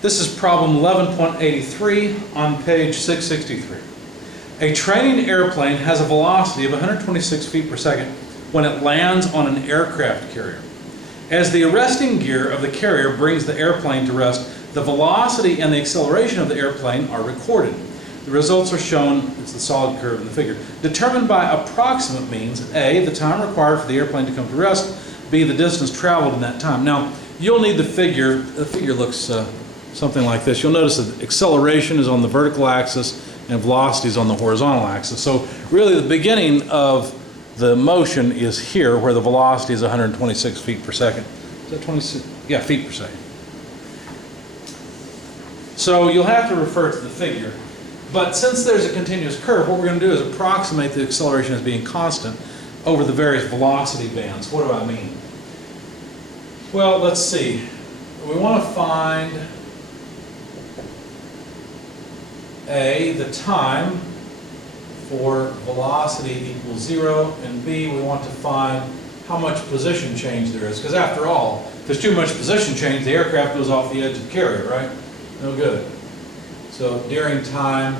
This is problem 11.83 on page 663. A training airplane has a velocity of 126 feet per second when it lands on an aircraft carrier. As the arresting gear of the carrier brings the airplane to rest, the velocity and the acceleration of the airplane are recorded. The results are shown, it's the solid curve in the figure, determined by approximate means: A, the time required for the airplane to come to rest, B, the distance traveled in that time. Now, you'll need the figure. The figure looks something like this. You'll notice that acceleration is on the vertical axis and velocity is on the horizontal axis. So really the beginning of the motion is here, where the velocity is 126 feet per second. Is that 26? Yeah, feet per second. So you'll have to refer to the figure. But since there's a continuous curve, what we're going to do is approximate the acceleration as being constant over the various velocity bands. What do I mean? Well, let's see. We want to find A, the time for velocity equals 0, and B, we want to find how much position change there is. Because after all, if there's too much position change, the aircraft goes off the edge of the carrier, right? No good. So during time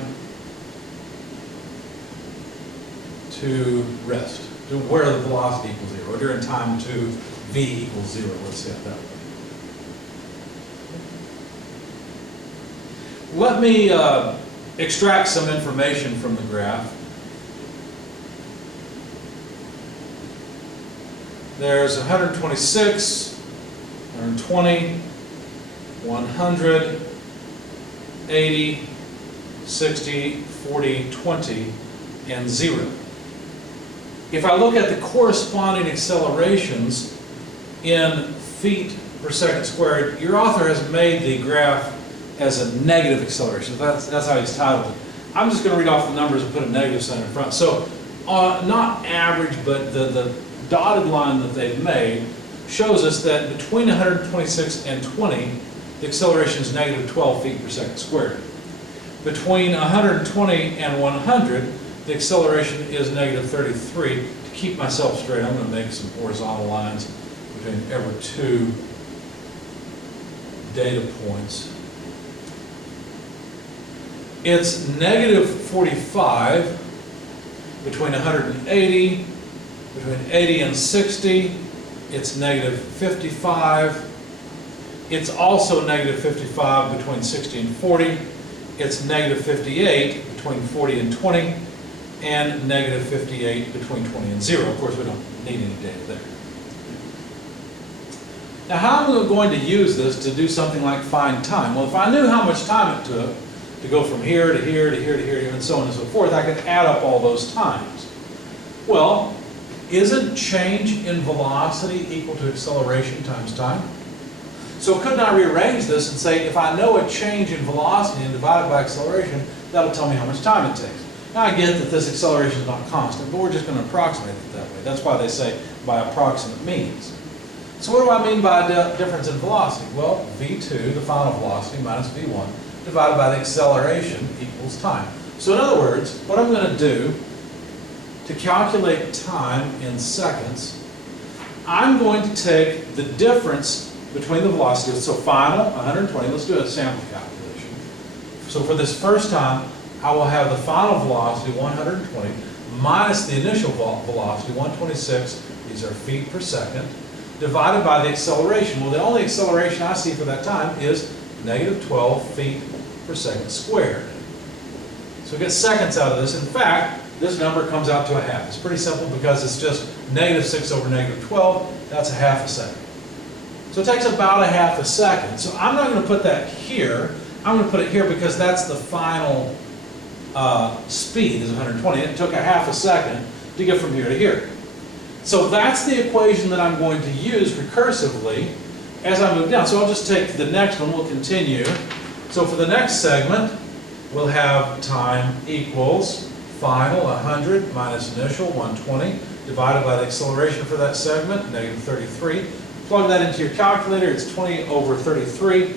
to rest, to where the velocity equals 0, or during time to V equals 0, let's say it that way. Let me extract some information from the graph. There's 126, 120, 100, 80, 60, 40, 20, and 0. If I look at the corresponding accelerations in feet per second squared, your author has made the graph as a negative acceleration. That's how he's titled it. I'm just going to read off the numbers and put a negative sign in front. So not average, but the dotted line that they've made shows us that between 126 and 20, the acceleration is negative 12 feet per second squared. Between 120 and 100, the acceleration is negative 33. To keep myself straight, I'm going to make some horizontal lines between every two data points. It's negative 45 between 180, between 80 and 60, it's negative 55. It's also negative 55 between 60 and 40. It's negative 58 between 40 and 20, and negative 58 between 20 and 0. Of course, we don't need any data there. Now, how am I going to use this to do something like find time? Well, if I knew how much time it took to go from here to here to here to here, and so on and so forth, I could add up all those times. Well, isn't change in velocity equal to acceleration times time? So couldn't I rearrange this and say, if I know a change in velocity and divide it by acceleration, that'll tell me how much time it takes. Now I get that this acceleration is not constant, but we're just going to approximate it that way. That's why they say by approximate means. So what do I mean by a difference in velocity? Well, V2, the final velocity, minus V1, divided by the acceleration equals time. So in other words, what I'm going to do to calculate time in seconds, I'm going to take the difference between the velocities. So final, 120, let's do a sample calculation. So for this first time, I will have the final velocity, 120, minus the initial velocity, 126, these are feet per second, divided by the acceleration. Well, the only acceleration I see for that time is negative 12 feet per second squared. So we get seconds out of this. In fact, this number comes out to a half. It's pretty simple because it's just negative 6 over negative 12. That's a half a second. So it takes about a half a second. So I'm not going to put that here. I'm going to put it here because that's the final speed is 120. It took a half a second to get from here to here. So that's the equation that I'm going to use recursively as I move down. So I'll just take the next one. We'll continue. So for the next segment, we'll have time equals final, 100, minus initial, 120, divided by the acceleration for that segment, negative 33. Plug that into your calculator. It's 20 over 33.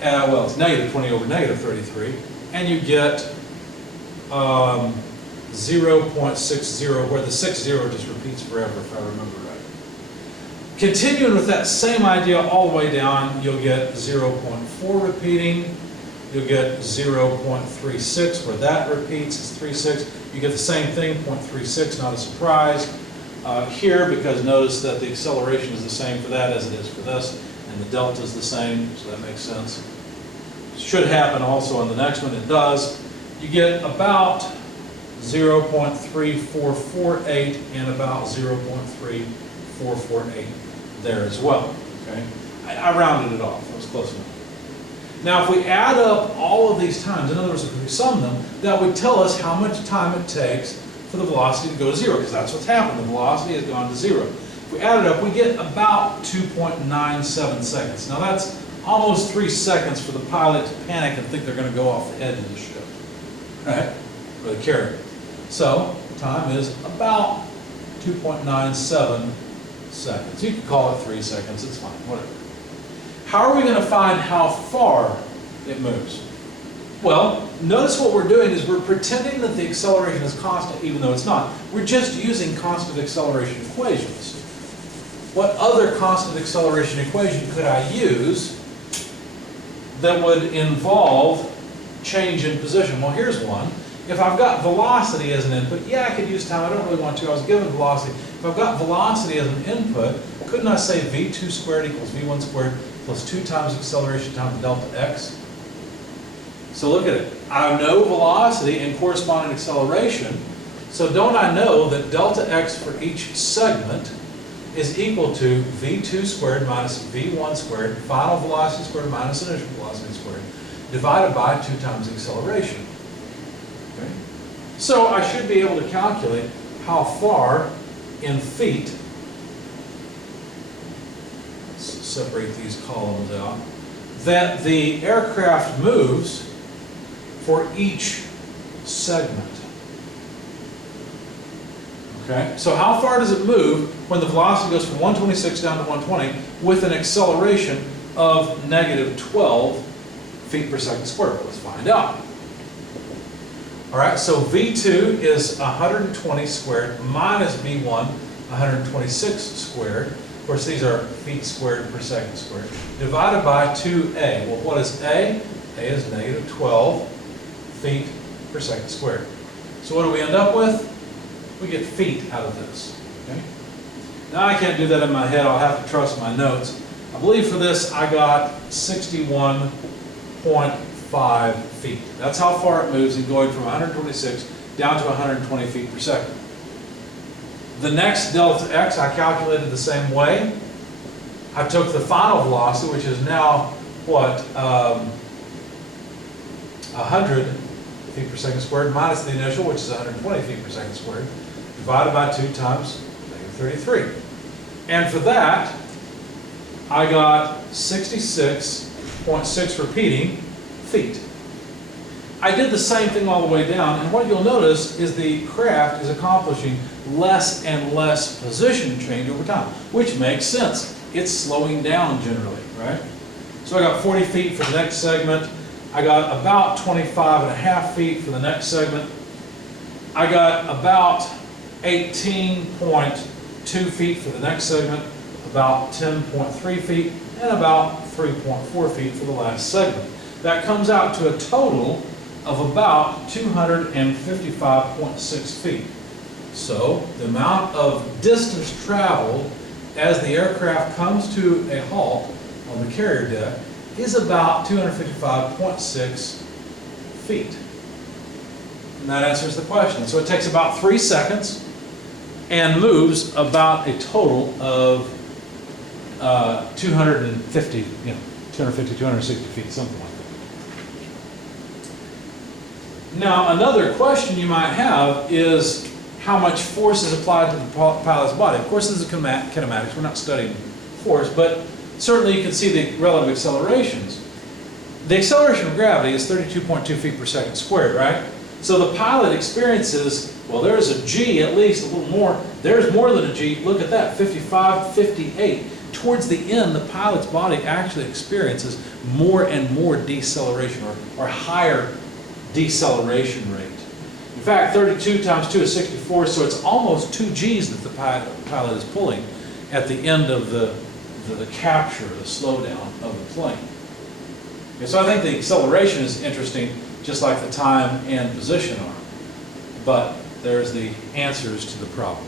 Well, it's negative 20 over negative 33. And you get 0.60, where the 60 just repeats forever, if I remember right. Continuing with that same idea all the way down, you'll get 0.4 repeating, you'll get 0.36 where that repeats, it's 3.6. You get the same thing, 0.36, not a surprise. Here, because notice that the acceleration is the same for that as it is for this, and the delta is the same, so that makes sense. Should happen also on the next one, it does. You get about 0.3448 and about 0.3448 there as well, okay? I rounded it off, that was close enough. Now if we add up all of these times, in other words, if we sum them, that would tell us how much time it takes for the velocity to go to zero, because that's what's happened, the velocity has gone to zero. If we add it up, we get about 2.97 seconds. Now that's almost 3 seconds for the pilot to panic and think they're going to go off the edge of the ship, right? Or the carrier. So time is about 2.97 seconds. You can call it 3 seconds, it's fine, whatever. How are we going to find how far it moves? Well, notice what we're doing is we're pretending that the acceleration is constant even though it's not. We're just using constant acceleration equations. What other constant acceleration equation could I use that would involve change in position? Well, here's one. If I've got velocity as an input, yeah, I could use time. I don't really want to. I was given velocity. If I've got velocity as an input, couldn't I say v2 squared equals v1 squared plus 2 times acceleration times delta x? So look at it. I know velocity and corresponding acceleration. So don't I know that delta x for each segment is equal to v2 squared minus v1 squared, final velocity squared minus initial velocity squared, divided by 2 times acceleration. Okay? So I should be able to calculate how far in feet, separate these columns out, that the aircraft moves for each segment. Okay, so how far does it move when the velocity goes from 126 down to 120 with an acceleration of negative 12 feet per second squared? Let's find out. All right, so V2 is 120 squared minus V1, 126 squared. Of course, these are feet squared per second squared, divided by 2a. Well, what is a? A is negative 12 feet per second squared. So what do we end up with? We get feet out of this. Okay? Now I can't do that in my head. I'll have to trust my notes. I believe for this I got 61.5 feet. That's how far it moves in going from 126 down to 120 feet per second. The next delta x I calculated the same way. I took the final velocity, which is now what, 100 feet per second squared minus the initial, which is 120 feet per second squared, divided by 2 times negative 33. And for that, I got 66.6 repeating feet. I did the same thing all the way down, and what you'll notice is the craft is accomplishing less and less position change over time, which makes sense. It's slowing down generally, right? So I got 40 feet for the next segment. I got about 25.5 feet for the next segment. I got about 18.2 feet for the next segment, about 10.3 feet, and about 3.4 feet for the last segment. That comes out to a total of about 255.6 feet. So the amount of distance traveled as the aircraft comes to a halt on the carrier deck is about 255.6 feet. And that answers the question. So it takes about 3 seconds and moves about a total of 250, 260 feet, something like that. Now, another question you might have is how much force is applied to the pilot's body. Of course, this is kinematics. We're not studying force, but certainly you can see the relative accelerations. The acceleration of gravity is 32.2 feet per second squared, right? So the pilot experiences, well, there's a G at least, a little more. There's more than a G. Look at that, 55, 58. Towards the end, the pilot's body actually experiences more and more deceleration or higher deceleration rate. In fact, 32 times 2 is 64, so it's almost 2 Gs that the pilot is pulling. at the end of the capture, the slowdown of the plane. And so I think the acceleration is interesting, just like the time and position are. But there's the answers to the problem.